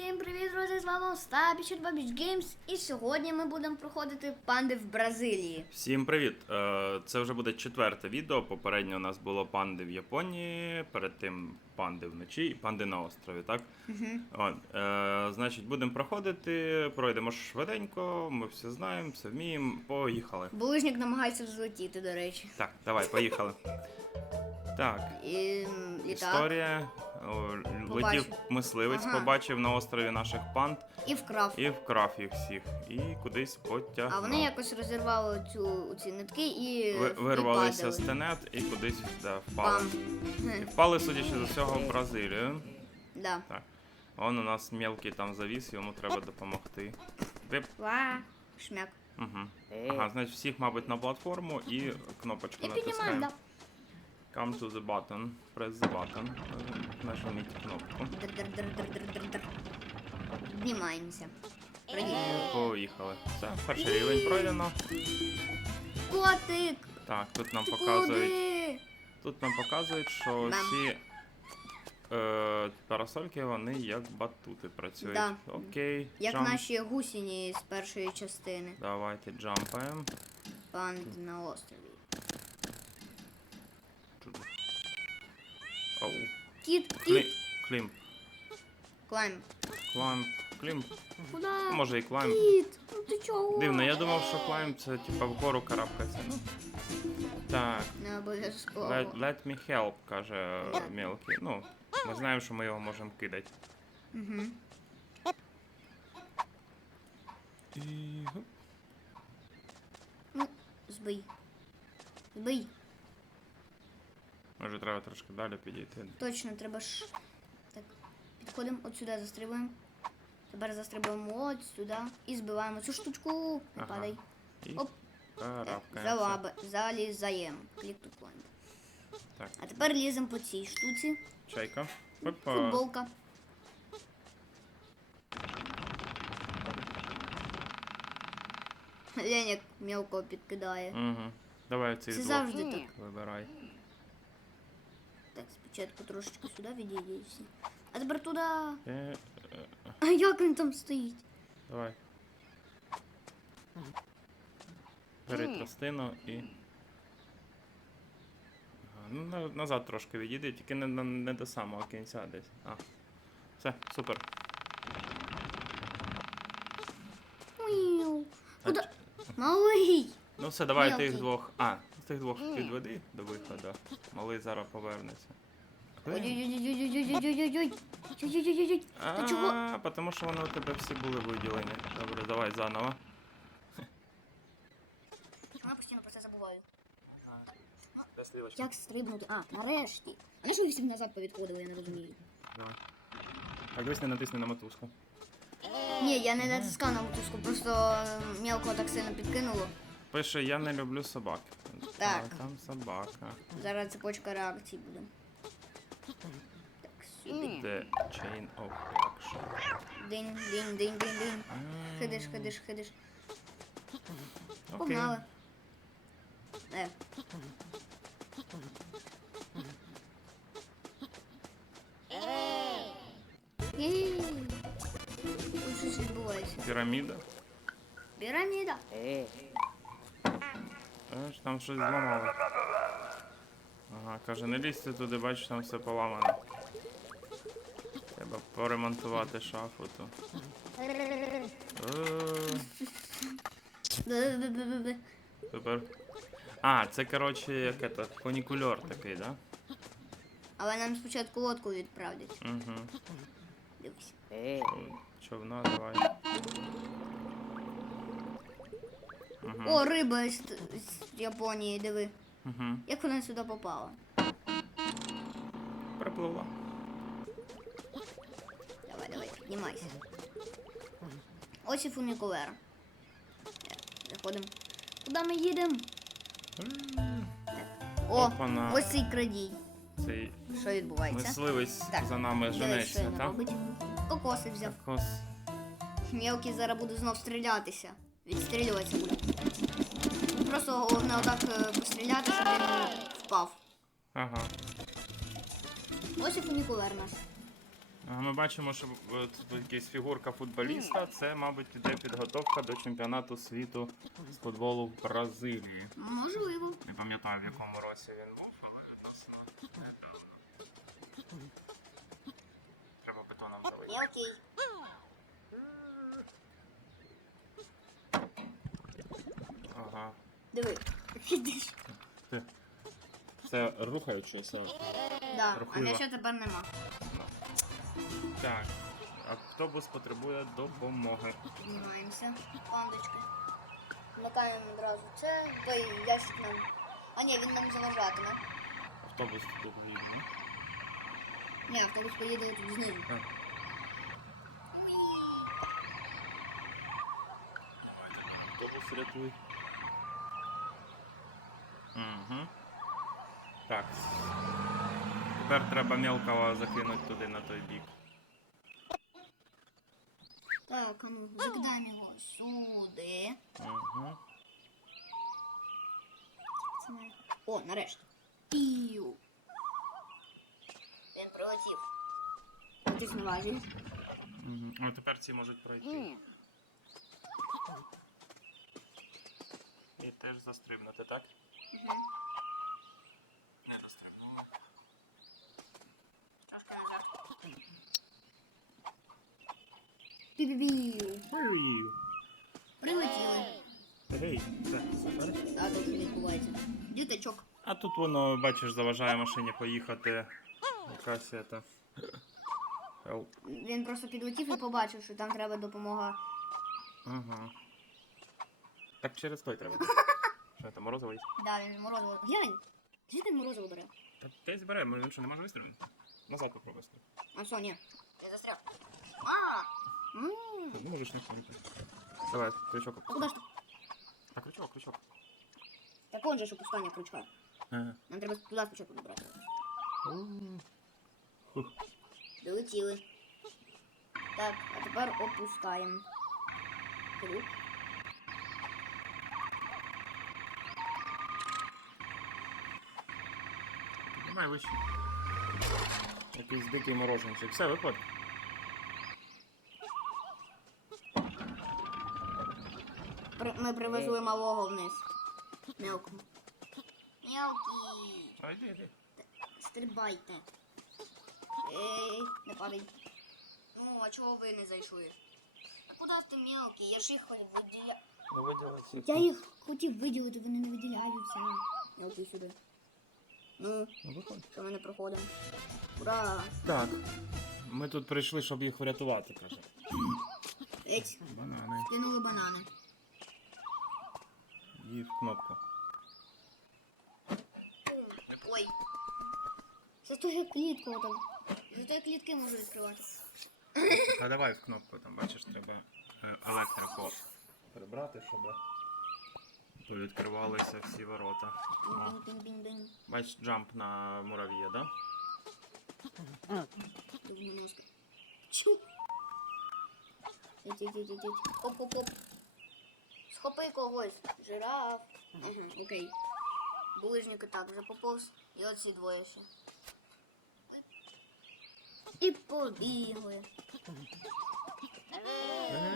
Всім привіт, друзі! З вами Остапіч від Babish Games. І сьогодні ми будемо проходити панди в Бразилії. Всім привіт! Е, Це вже буде четверте відео. Попередньо у нас було панди в Японії, перед тим панди вночі і панди на острові, так? От, е, значить, будемо проходити, пройдемо швиденько, ми все знаємо, все вміємо. Поїхали. Булижник намагається взлетіти, до речі. Так, давай, поїхали. Так, І літак. історія. О, Побачив. Летів мисливець, Ага. побачив на острові наших панд І вкрав. і вкрав їх всіх. І кудись потягнув. А вони якось розірвали цю ці нитки і, Ви- вирвалися падали. з тенет і кудись да, впали. І Хе, впали, судячи з усього, в Бразилію. Да. Так. Вон у нас мелкий там завіс, йому треба допомогти. Ва. Шмяк. Угу. Ага, значить всіх, мабуть, на платформу і кнопочку І піднімаємо, натискаємо. да. Come to the button. Press the button. Нажміть кнопку. Піднімаємося. Поїхали. Все, перший рівень пройдено. Котик! Так, тут нам показують. Тут нам показують, що ці е, парасольки, вони як батути працюють. Да. Окей. Як jump. наші гусіні з першої частини. Давайте джампаємо. Панд на острові. Оу. Кіт, Клі... кіт, Клім. клайм. Клайм. Клім. Куда? Може і клайм. Кіт, ну ти чого? Дивно, я думав, що клайм це типа вгору карабкаться. Ну. Так, Не обов'язково. let, let me help, каже е, мелкий. Ну, ми знаємо, що ми його можемо кидати. Угу. І... гуп. Ну, збий. Збий. Може треба трошки далі підійти. Точно, треба ж. Так, підходимо от сюди, застрибуємо. Тепер застрибуємо от сюди і збиваємо цю штучку. Не Ага. падай. І Оп. Залаби, залізаємо. Клік to climb. Так, А тепер ліземо по цій штуці. чайка. Опа. Футболка. Як мелко підкидає. Угу. Давай цей Це завжди так. вибирай. Так, спочатку трошечки сюди відійдіть всі. А тепер туди. Е, е, А як він там стоїть? давай. Бери тростину і. Ага, ну, на- назад трошки відійди, тільки не, не, не до самого кінця десь. А. Все, супер. Уіу. А Куди? Малий. Ну все, давай Мелкий. тих двох. А, тих двох підведи до виходу. Малий зараз повернеться. Чого? А, тому що вони у тебе всі були виділені. Добре, давай заново. Я постійно про це забуваю. Як стрибнути? А, нарешті. А на що ви всі назад повідходили, я не розумію. Давай. Так, дивись, не натисни на мотузку. Ні, я не натискав на мотузку, просто мелко так сильно підкинуло. Пише, я не люблю собак. Так. А, там собака. Зараз цепочка реакцій буде. Так, сюди. The chain of reaction. Динь, динь, динь, динь, динь. А, Хидиш, хидиш, хидиш. окей. Погнали. Е. Єй. Тут щось відбувається. Піраміда. Піраміда. Аж там щось зламало. Ага, каже, не лізьте туди, бачиш, там все поламано. Треба поремонтувати шафу то. Е, Супер. А, це коротше як это, фунікульор такий, да? Але нам спочатку лодку відправлять. Угу. Дивись. Човна, давай. Угу. О, риба з, з Японії, диви. Угу. Як вона сюди попала? Припливла. Давай, давай, піднімайся. Ось і фунікулер. Заходимо. Куди ми їдемо? О, Опана. ось цей крадій. Цей Що відбувається? мисливець Так, за нами Дивись, що женеться, він так? робить. Кокоси взяв. Кос. Мілкий зараз буде знов стрілятися. Відстрілюватися буде. Просто головне отак е, постріляти, щоб він впав. Ага. Ось і фунікулер наш. Ага, Ми бачимо, що от тут якась фігурка футболіста. Це, мабуть, іде підготовка до чемпіонату світу з футболу в Бразилії. Можливо. Не пам'ятаю, в якому році він був, але недавно. Треба бетоном залити. Я окей. Ага. Диви. Ідиш. Ти. Це рухаючися. Да, а Рухлива. нічого тепер нема. Так. Автобус потребує допомоги. Піднімаємося. Пандочки. Вмикаємо одразу це, бо ящик нам. А ні, він нам заважатиме. Автобус тут вільний. Ні, автобус поїде тут знизу. Так. Автобус рятуй. Угу. Так. Тепер треба мелкого закинути туди на той бік. Так, а ну, закидаємо його сюди. Угу. Це не- О, нарешті. Пів. Він прилетів. На важіль. Угу. А тепер ці можуть пройти. І теж застрибнути, так? Угу. Прилетіли. Гей, це супер. А то відбувається? Діточок. А тут воно, бачиш, заважає машині поїхати. Якась. Help. Він просто підлетів і побачив, що там треба допомога. Ага. Так через той треба. Що це морозиво є? Да, він морозиво. Глянь, звідти морозиво бере. Так десь бере, ми він що не може вистрілити? Назад попробуй стріляти. А що, ні? Я застряг. М, Ти можеш не помити. Давай, крючок. А куди ж ти? А крючок, крючок. Так он же ж опускання крючка. Ага. Нам треба туди спочатку добрати. Фух. Долетіли. Так, а тепер опускаємо. Круг. Вище. Якийсь дикий мороженчик. Все, виходь. При- Ми привезли малого вниз. Мелку. Мелкий. А, йди, йди. Стрибайте. Ей, не падай. Ну, а чого ви не зайшли? А куди ти мелкий? Я ж їх виділя... Ну, виділиться. Я їх хотів виділити, вони не виділяються. Мелкий сюди. Ну, Ну, виходь. що ми не проходимо. Ура! Так. Ми тут прийшли, щоб їх врятувати, каже. Еть, Банани. кинули банани. І в кнопку. Ой. Це теж клітку там. Зато я клітки можу відкривати. А давай в кнопку, там бачиш, треба е, прибрати, щоб відкривалися всі ворота. Бінь-бінь-бінь-бінь. Джамп на мурав'є, да? Еть, еть. Оп-оп-оп. Схопи когось. Жираф. Ага, окей. Булижники так вже поповз. І оці двоє ще. І побігли.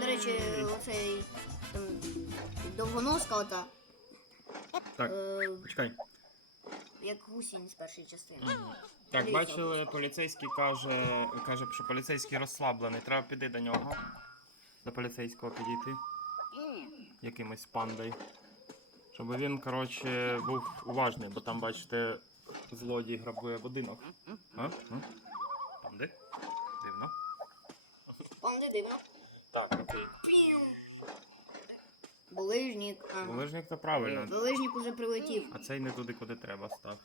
До речі, оцей там, довгоноска ота, Так, е, почекай. як гусінь з першої частини. Так, Дивіться. бачили, поліцейський каже, каже, що поліцейський розслаблений. Треба піти до нього. До поліцейського підійти. Якимось пандой. Щоб він, коротше, був уважний, бо там, бачите, злодій грабує будинок. А? А? Панди? Дивно. Панди дивно. Так, окей. Булижник. Ага. Булижник то правильно. Булижник уже прилетів. А цей не туди, куди треба став.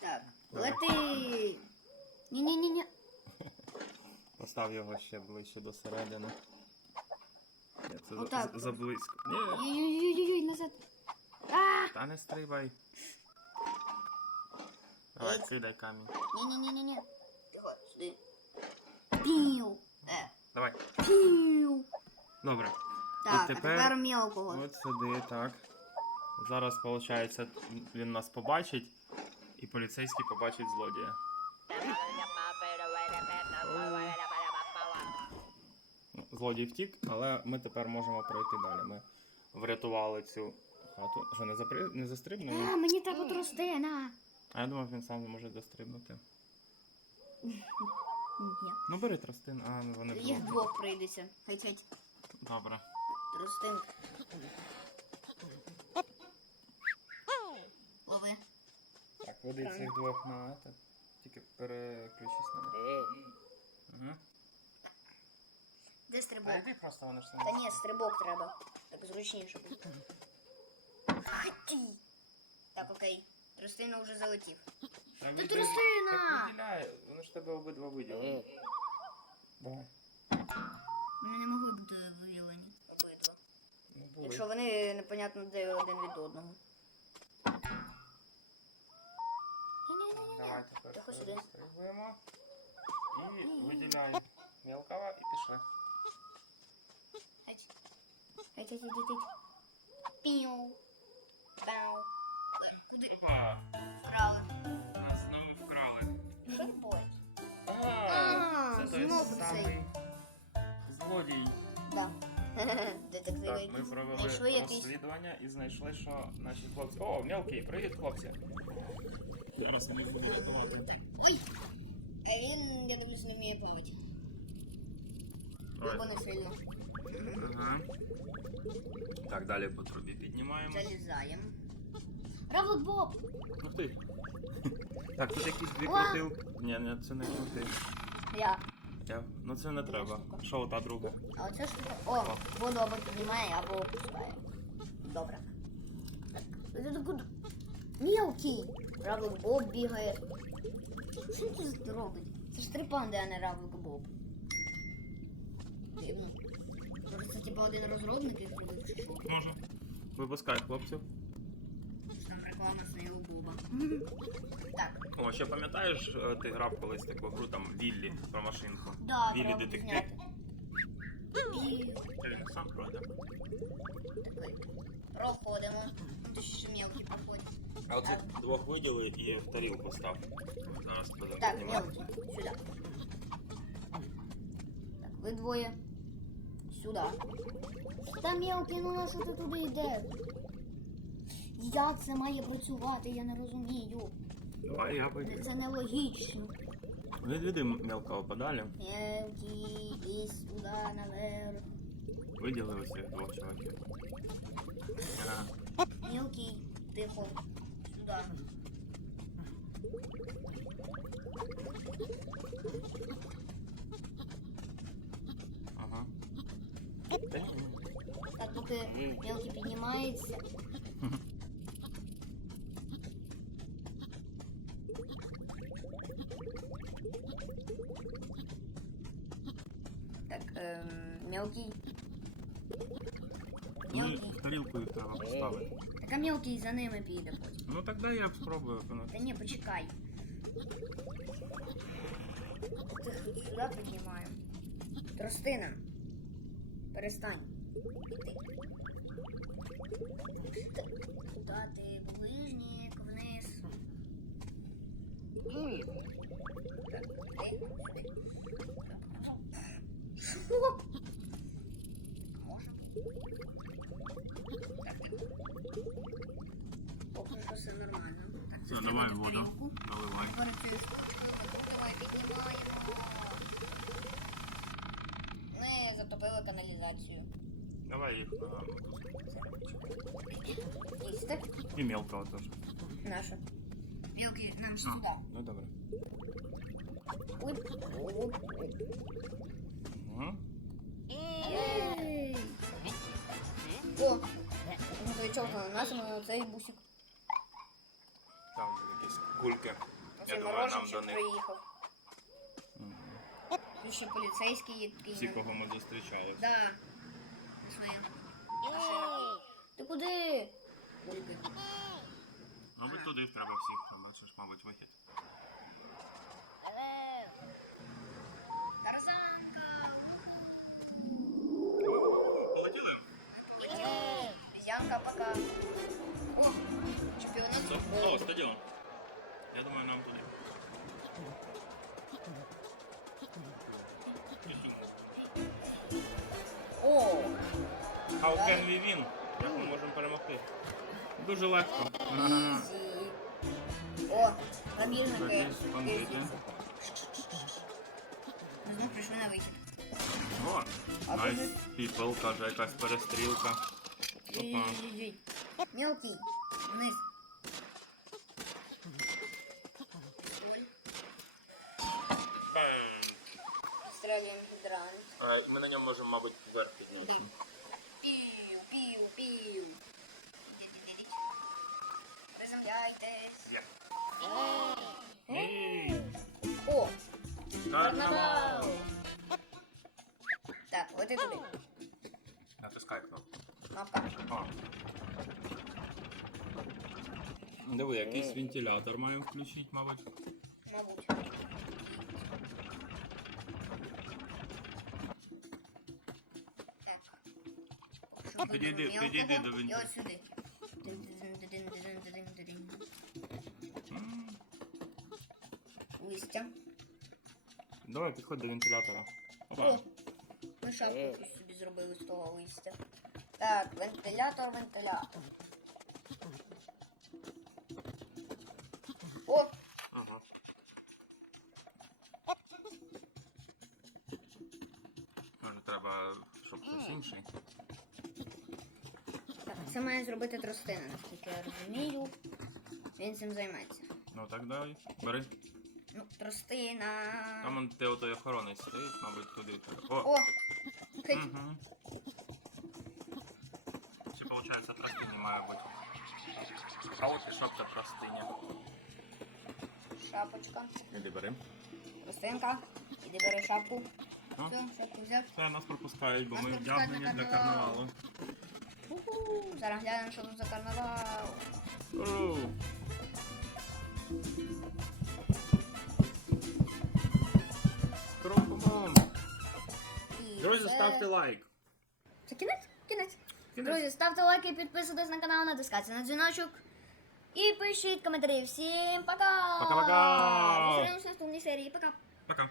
Так. Давай. Лети. Ні-ні-ні-ні. Постав його ще ближче до середини. Ні, це Отак. за, заблизько. Ні, Ой-ой-ой, назад. А! та не стрибай. Давай, Ець. кидай камінь. Ні-ні-ні-ні. Тихо, сюди. Пів. Е. Давай. Пів. Добре. Так, тепер- а тепер мелкого. От сюди, так. Зараз, виходить, він нас побачить, і поліцейський побачить злодія. злодій втік, але ми тепер можемо пройти далі. Ми врятували цю хату. Що, не, запри... не застрибнув? А, мені так от росте, на. А я думав, він сам не може дострибнути. Ні. Ну бери тростин, а вони Їх двох прийдеться. Геть-геть. Добре. Тростин. Лови. Так, веди цих двох на это. Тільки переключись на. Угу. Де Та стрибок? йди просто вони ж Та ні, стрибок треба. Так зручніше буде. Так, окей. Тростина вже залетів. Та Та тростина! Так виділяй, вони ж тебе обидва виділили. Давай. Якщо вони непонятно де один від одного. Ні-ні-ні-ні. Давай тепер сюди. стрибуємо. І виділяй мелкого і пішли. Геть. Геть, геть, геть, геть. Піу. Бау. Куди Опа! вкрали? Нас знову вкрали. Що? А, це той знову самий злодій. Да. Детективи Так, ми провели знайшли якийсь. розслідування і знайшли, що наші хлопці. О, мелкий, привіт, хлопці. Зараз ми будемо рятувати. Ой! А він, я дивлюсь, не вміє плавати. Або не сильно. Ага. Так, далі по трубі піднімаємо. Залізаємо. Равлик Боб! Ух ти. Так, тут якісь дві крутилки. Ні, ні, це не крути. Я. Я... Ну це не треба. Що та друга? А оце штука. О, воду або піднімає, або опускає. Добре. Так. Це куди? Мілкий! Равлик Боб бігає. Що він тут робить? Це ж три панди, а не Равлик Боб. Може це типа один розробник їх чи що? Може. Випускай хлопців. Що Там реклама свого Боба. Так. О, ще пам'ятаєш, е, ти грав колись таку гру там Віллі про машинку? Да, Віллі треба детектив. зняти. І Та Він сам пройде. такий. Проходимо. Тут ще мелкі проходять. А оцих двох виділи і в тарілку став. Зараз будемо Так, піднімати. мелкі, сюди. Так, ви двоє. Сюди. Та мелкі, ну на що ти туди йдеш? Як це має працювати, я не розумію. Давай я виділю. Це нелогічно. Відведи мелкого подалі. Мелкі, іди сюди наверх. Виділи ось цих двох чуваків. Ага. Мелкий, тихо. Сюди. Ага. Так, поки мелкий піднімається. ем, мелкий. Ну, Мелкий. в тарілку їх треба поставити. Так а мелкий за ними піде потім. Ну так дай я спробую Та виконати. ні, почекай. Тихо, сюди піднімаємо. Тростина. Перестань. Іди. Та- Куди ти? Ближнік, вниз. Так, Їсти? І мелкого теж. Нашу. Білки нам сюди. Ну добре. Ой. Угу. Ей! О! Ну то й чого на нас на цей бусик. Там якісь кульки. Оце Я думаю, нам до мороженчик них. приїхав. Мгм. Тут ще поліцейський який. Всі, кого ми зустрічаємо. Да. Своє. Ти куди? Кульки. Мабуть, туди треба всіх, там бачиш, мабуть, вихід. Тарзанка. Полетіли. Обезьянка, пока. О, чемпионат О, футбола. стадіон. Я думаю, нам туди. Пішли. How can we win? Дуже легко. Ага. Ізі. О, побіжники. Якісь бандити. Ми знов прийшли на вихід. О, А nice ви- people, каже, якась перестрілка. Опа. Ій-ій-ій. Мелкий. Вниз. Ой. Стрелюємо гідрант. Ми на ньому можемо, мабуть, вверх Туди. Пів, пів, пів. Ідіть, ідіть. Приземляйтесь. О, карнавал. Так, лети туди. Натискай кнопку. Кнопка. А. Диви, якийсь вентилятор маємо включити, мабуть. Мабуть. Так. Поки що Підійди, підійди до І от сюди. Давай, підходь до вентилятора. Опа. О, ми шапку якусь собі зробили з того листя. Так, вентилятор, вентилятор. О, Ага. Може треба, щоб хтось інший. так, це має зробити тростина, наскільки я розумію. Він цим займеться. Ну так давай. Бери. Ну. Там он де отой охоронець стоїть, мабуть, туди треба. О, хить. Угу. Чи виходить, простиня має бути. А от і шапка простиня. Шапочка. Іди бери. Тростинка. Іди бери шапку. Ну. Все, шапку взяв. Це нас пропускають, бо Нас ми пропускають на вдягнені для карнавал. карнавалу. Уху. Зараз глянемо, що тут за карнавал. Ууу. Друзі, ставте лайк. Це кінець? Кінець. Кінець. Друзі, ставте лайки, підписуйтесь на канал, натискайте на дзвіночок. І пишіть коментарі. Всім пока! Пока-пока! Зустрінемося в наступній серії. Пока! Пока.